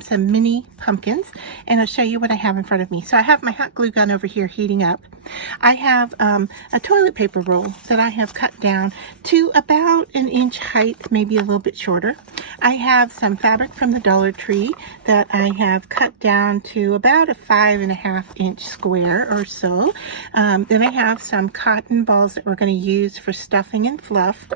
some mini pumpkins, and I'll show you what I have in front of me. So I have my hot glue gun over here heating up. I have a toilet paper roll that I have cut down to about 1 inch height, maybe a little bit shorter. I have some fabric from the Dollar Tree that I have cut down to about a 5.5 inch square or so. Then I have some cotton balls that we're going to use for stuffing and fluff.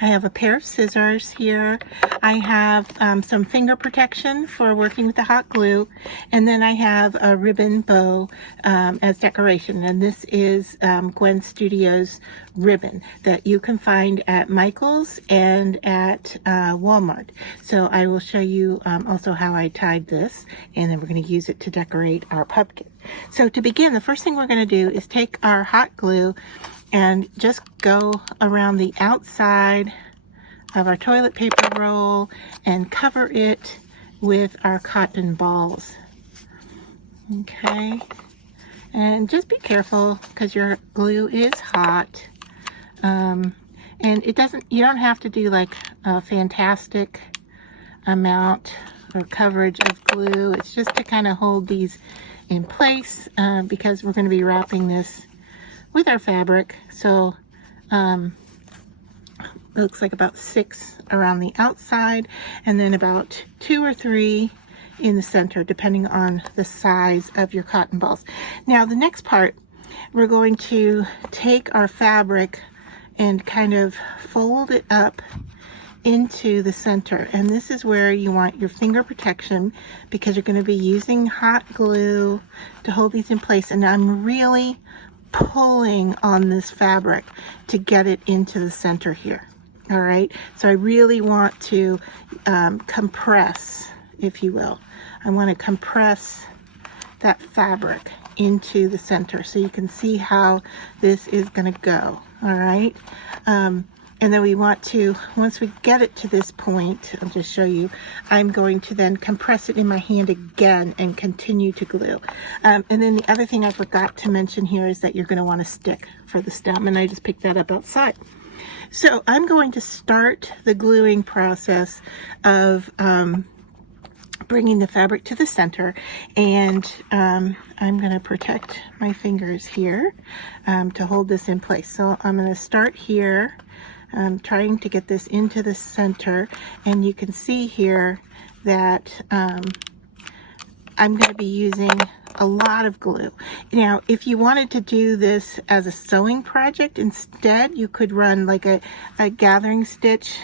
I have a pair of scissors here. I have some finger protection for working with the hot glue, and then I have a ribbon bow as decoration, and this is Gwen Studios ribbon that you can find at Michael's and at Walmart. So I will show you also how I tied this, and then we're going to use it to decorate our pumpkin. So to begin, the first thing we're going to do is take our hot glue and just go around the outside of our toilet paper roll and cover it with our cotton balls. Okay, and just be careful because your glue is hot, and you don't have to do like a fantastic amount or coverage of glue. It's just to kind of hold these in place because we're going to be wrapping this with our fabric. So it looks like about 6 around the outside, and then about 2 or 3 in the center, depending on the size of your cotton balls. Now the next part, we're going to take our fabric and kind of fold it up into the center, and this is where you want your finger protection because you're going to be using hot glue to hold these in place. And I'm really pulling on this fabric to get it into the center here. All right, so I really want to compress, if you will. I want to compress that fabric into the center so you can see how this is going to go. All right, and then we want to, once we get it to this point, I'll just show you, I'm going to then compress it in my hand again and continue to glue. And then the other thing I forgot to mention here is that you're going to want a stick for the stem, and I just picked that up outside. So I'm going to start the gluing process of bringing the fabric to the center, and I'm going to protect my fingers here to hold this in place. So I'm going to start here, trying to get this into the center, and you can see here that I'm going to be using a lot of glue. Now, if you wanted to do this as a sewing project instead, you could run like a gathering stitch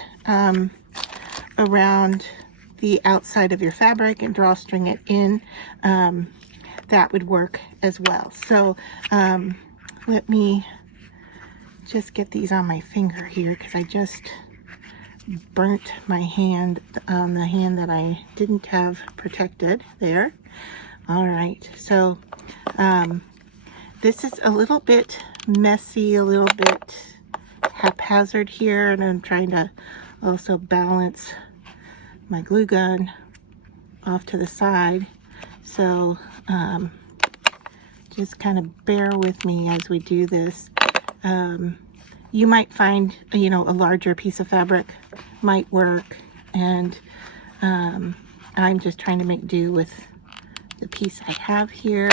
around the outside of your fabric and drawstring it in. That would work as well. So let me just get these on my finger here because I just burnt my hand on the hand that I didn't have protected there. All right, so this is a little bit messy, a little bit haphazard here, and I'm trying to also balance my glue gun off to the side. So just kind of bear with me as we do this. You might find, you know, a larger piece of fabric might work, and I'm just trying to make do with the piece I have here,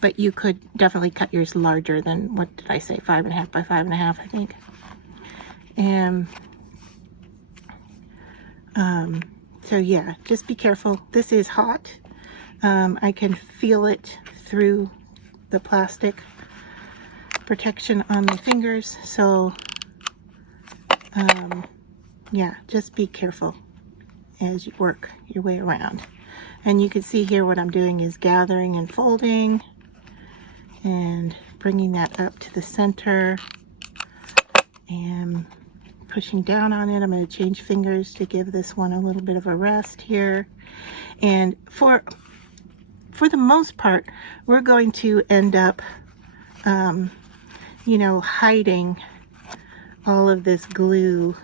but you could definitely cut yours larger than, what did I say, 5.5 by 5.5, I think. And so yeah, just be careful. This is hot. I can feel it through the plastic protection on my fingers, so yeah, just be careful as you work your way around. And you can see here what I'm doing is gathering and folding and bringing that up to the center and pushing down on it. I'm going to change fingers to give this one a little bit of a rest here. And for the most part, we're going to end up you know, hiding all of this glue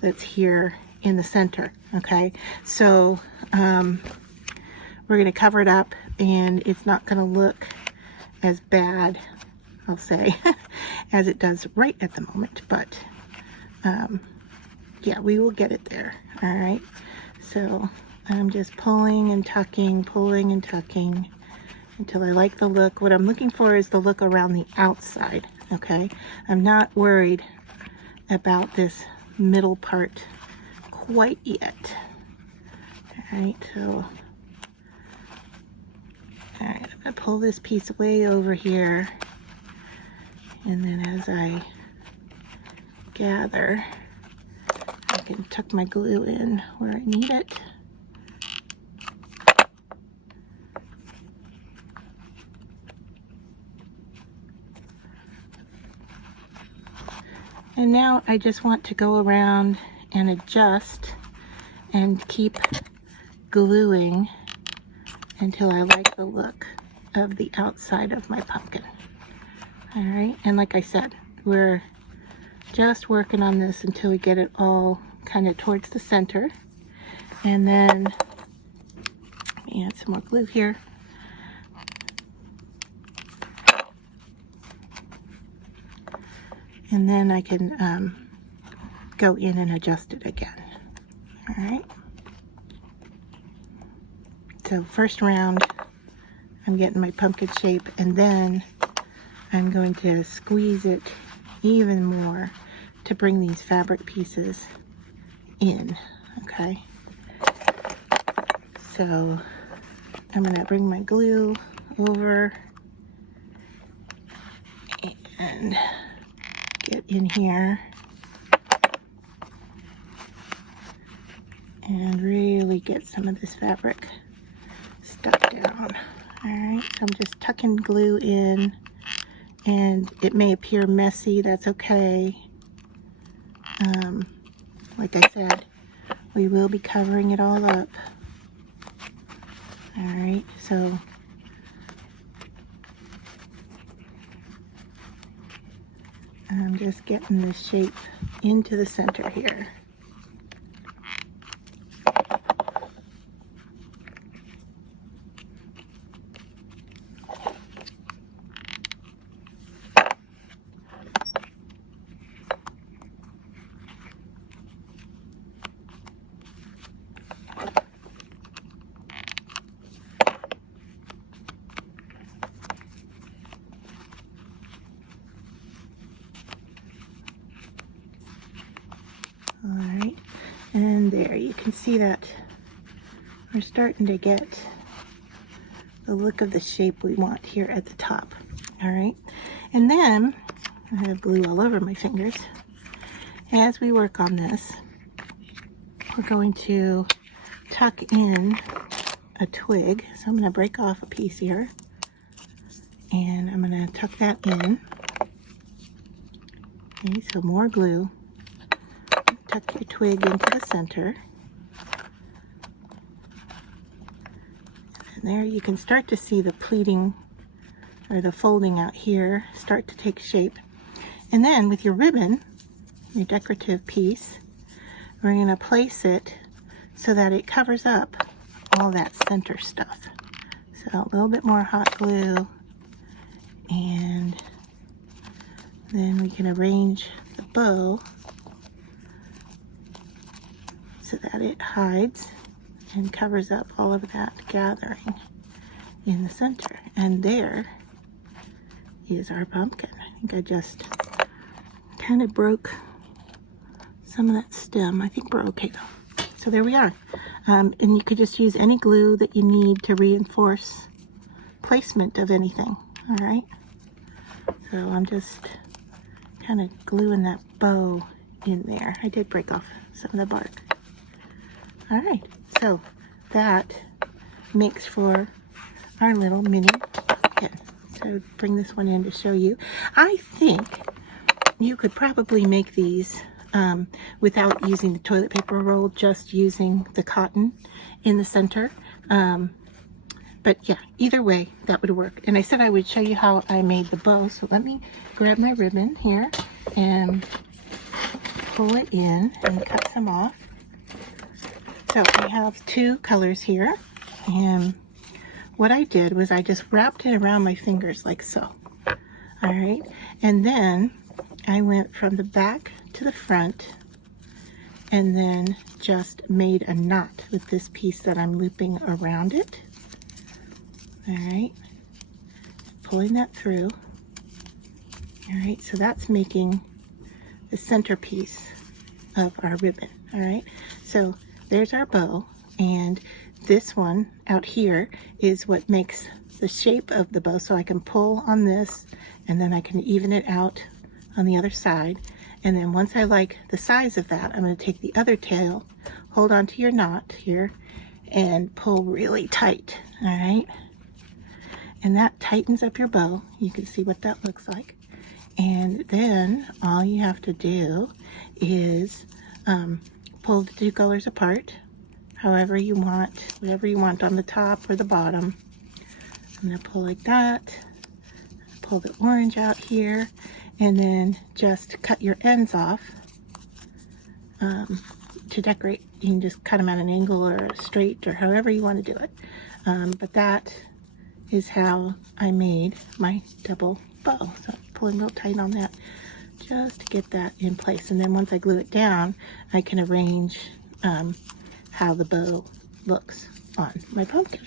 that's here in the center. Okay, so we're going to cover it up, and it's not going to look as bad, I'll say, as it does right at the moment, but yeah, we will get it there. All right, So I'm just pulling and tucking until I like the look. What I'm looking for is the look around the outside, okay? I'm not worried about this middle part quite yet. All right, so all right, I'm gonna pull this piece way over here, and then as I gather, I can tuck my glue in where I need it. And now I just want to go around and adjust and keep gluing until I like the look of the outside of my pumpkin. All right, and like I said, we're just working on this until we get it all kind of towards the center. And then let me add some more glue here. And then I can go in and adjust it again. All right. So first round, I'm getting my pumpkin shape, and then I'm going to squeeze it even more to bring these fabric pieces in, okay? So I'm gonna bring my glue over and get in here and really get some of this fabric stuck down. All right, so I'm just tucking glue in, and it may appear messy, that's okay. Like I said, we will be covering it all up. All right, so I'm just getting this shape into the center here. All right, and there you can see that we're starting to get the look of the shape we want here at the top. All right, and then I have glue all over my fingers. As we work on this, we're going to tuck in a twig. So I'm going to break off a piece here, and I'm going to tuck that in. Okay, so more glue. Tuck your twig into the center. And there you can start to see the pleating or the folding out here start to take shape. And then with your ribbon, your decorative piece, we're going to place it so that it covers up all that center stuff. So a little bit more hot glue, and then we can arrange the bow so that it hides and covers up all of that gathering in the center. And there is our pumpkin. I think I just kind of broke some of that stem. I think we're okay though. So there we are. And you could just use any glue that you need to reinforce placement of anything. All right. So I'm just kind of gluing that bow in there. I did break off some of the bark. All right, so that makes for our little mini pumpkin. So bring this one in to show you. I think you could probably make these without using the toilet paper roll, just using the cotton in the center. But yeah, either way, that would work. And I said I would show you how I made the bow. So let me grab my ribbon here and pull it in and cut some off. So I have two colors here, and what I did was I just wrapped it around my fingers like so. All right, and then I went from the back to the front and then just made a knot with this piece that I'm looping around it. All right, pulling that through. All right, so that's making the centerpiece of our ribbon. All right, so there's our bow, and this one out here is what makes the shape of the bow. So I can pull on this, and then I can even it out on the other side. And then once I like the size of that, I'm going to take the other tail, hold on to your knot here, and pull really tight. All right, and that tightens up your bow. You can see what that looks like. And then all you have to do is pull the two colors apart, however you want, whatever you want on the top or the bottom. I'm going to pull like that, pull the orange out here, and then just cut your ends off to decorate. You can just cut them at an angle or straight or however you want to do it. But that is how I made my double bow. So I'm pulling real tight on that just to get that in place. And then once I glue it down, I can arrange how the bow looks on my pumpkin.